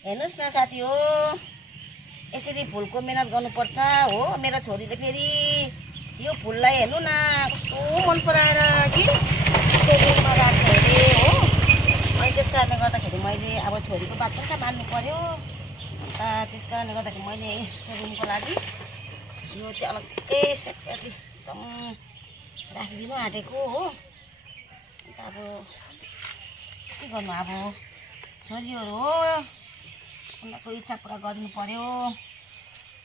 हेर्नुहोस् न साथी हो, यसरी फुलको मेहनत गर्नुपर्छ हो। मेरो छोरीले फेरि यो फुललाई हेर्नु न कस्तो मन पराएर कि त्यो रुममा राख्छ अरे हो। अनि त्यस कारणले गर्दाखेरि मैले अब छोरीको बात पनि त मान्नु पर्यो। अन्त त्यस कारणले गर्दाखेरि मैले यसको रुमको लागि यो चाहिँ अलग्गै सेपरेटली एकदम राखिदिनु आँटेको हो। अन्त अब के गर्नु, अब छोरीहरू हो, उनीहरूको इच्छा पुरा गरिदिनु पर्यो।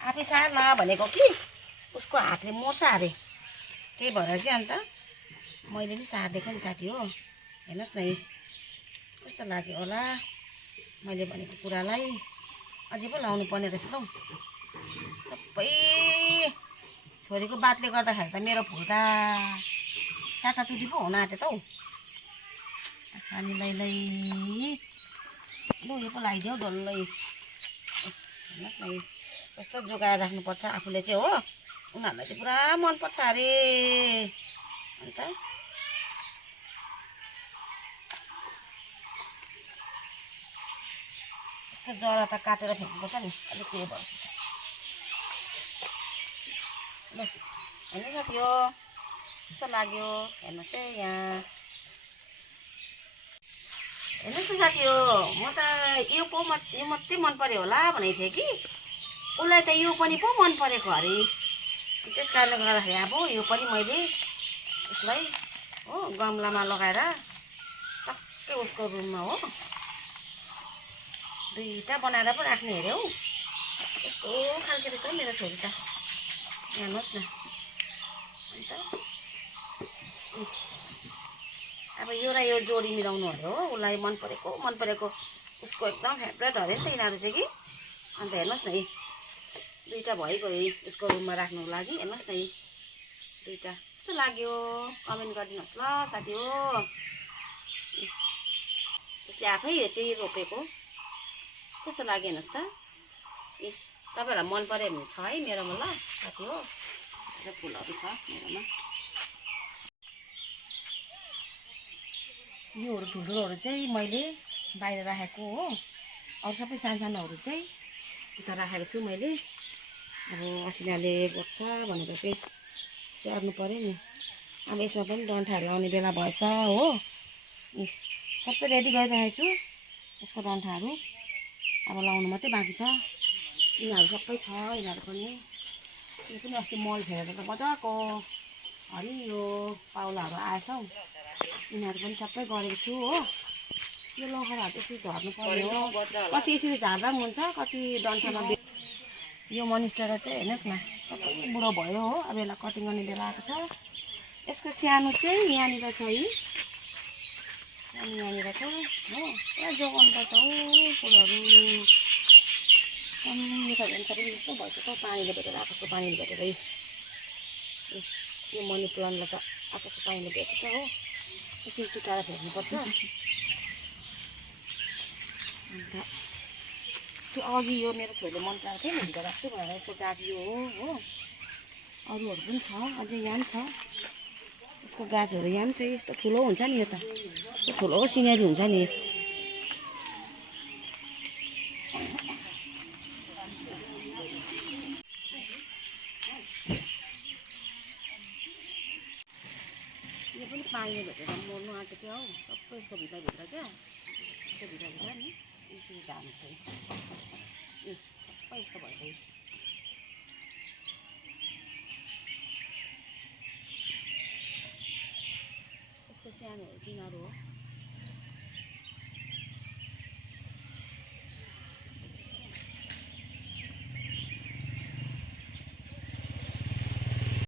आफै सार नभनेको कि उसको हातले मर्छ अरे, त्यही भएर चाहिँ अन्त मैले पनि सारिदिएको नि साथी हो। हेर्नुहोस् न कस्तो लाग्यो होला मैले भनेको कुरालाई। अझै पो लाउनु पर्ने रहेछ त हौ। सबै छोरीको बातले गर्दाखेरि त मेरो फुल त चाटाचुटी पो हुन आँट्यो त हौ। अनि लै लु यो पो लगाइदियो डल्लै। हेर्नुहोस् न कस्तो जोगाएर राख्नुपर्छ आफूले चाहिँ हो। उनीहरूलाई चाहिँ पुरा मनपर्छ अरे। अन्त यसको जरा त काटेर फ्याँक्नुपर्छ नि, अलिक के भन्छ ल। हेर्नु साथी हो कस्तो लाग्यो, हेर्नुहोस् है यहाँ। हेर्नुहोस् न साथी हो, म त यो मात्रै मन पऱ्यो होला भनेको थिएँ कि उसलाई त यो पनि पो मन परेको अरे। त्यस कारणले गर्दाखेरि अब यो पनि मैले उसलाई हो गमलामा लगाएर टक्कै उसको रुममा हो दुईवटा बनाएर पो राख्ने अरे हौ। कस्तो खालको रहेछ हौ मेरो छोरी त, हेर्नुहोस् न। अन्त अब यो र यो जोडी मिलाउनु अरे हो। उसलाई मन परेको उसको एकदम फेभरेट अरे नि त यिनीहरू चाहिँ कि। अन्त हेर्नुहोस् न दुईवटा भइगयो उसको रुममा राख्नुको लागि। हेर्नुहोस् न दुईवटा कस्तो लाग्यो कमेन्ट गरिदिनुहोस् ल साथी हो। उसले आफै यो चाहिँ रोपेको कस्तो लाग्यो हेर्नुहोस् त। तपाईँहरूलाई मन पऱ्यो भने छ है मेरोमा ल साथी हो। र फुलहरू छ मेरोमा। योहरू ठुल्ठुलोहरू चाहिँ मैले बाहिर राखेको हो। अरू सबै सानसानोहरू चाहिँ उता राखेको छु मैले। अब असिनाले बोक्छ भनेर चाहिँ स्याहार्नु पऱ्यो नि। अब यसमा पनि डन्ठाहरू आउने बेला भएछ हो। सबै रेडी गरिराखेको छु यसको डन्ठाहरू। अब लाउनु मात्रै बाँकी छ। यिनीहरू सबै छ, यिनीहरू पनि। यो पनि अस्ति मल फेरेर त मजाको हरियो पाउलाहरू आएछ हौ। यिनीहरू पनि सबै गरेको छु हो। यो लहराहरू त्यसरी झर्नु पर्ने हो। कति यसरी झार्दा पनि हुन्छ, कति डन्ठामा यो मनिस्टर चाहिँ हेर्नुहोस् न सबै बुढो भयो हो। अब यसलाई कटिङ गर्ने बेला आएको छ। यसको सानो चाहिँ यहाँनिर छ है, सानो यहाँनिर छ हो। पुरा जोगाउनुपर्छ हौ फुलहरू। यो त झन् सबै जस्तो भइसक्यो पानीले भेटेर, आकाशको पानीले भेटेर। यो मनी प्लान्टलाई त आकाशको पानीले भेटेछ हो। यसरी चुटाएर फेर्नुपर्छ। अन्त त्यो अघि यो मेरो छोरीले मन पराएको थियो नि भित्र राख्छु भनेर यसको गाजियो हो। अरूहरू पनि छ अझै यहाँ पनि छ। यसको गाजहरू यहाँ पनि छ। यस्तो ठुलो हुन्छ नि यो त, ठुलो सिनेरी हुन्छ नि। यो पनि पानीले भेटेर मर्नु आँटेको थियो हौ। सबै यसको भित्रभित्र क्या, यसको भित्रभित्र नि यसरी झार्नु थियो। सबै यस्तो भइसक्यो। यसको सानोहरू चिनाहरू हो।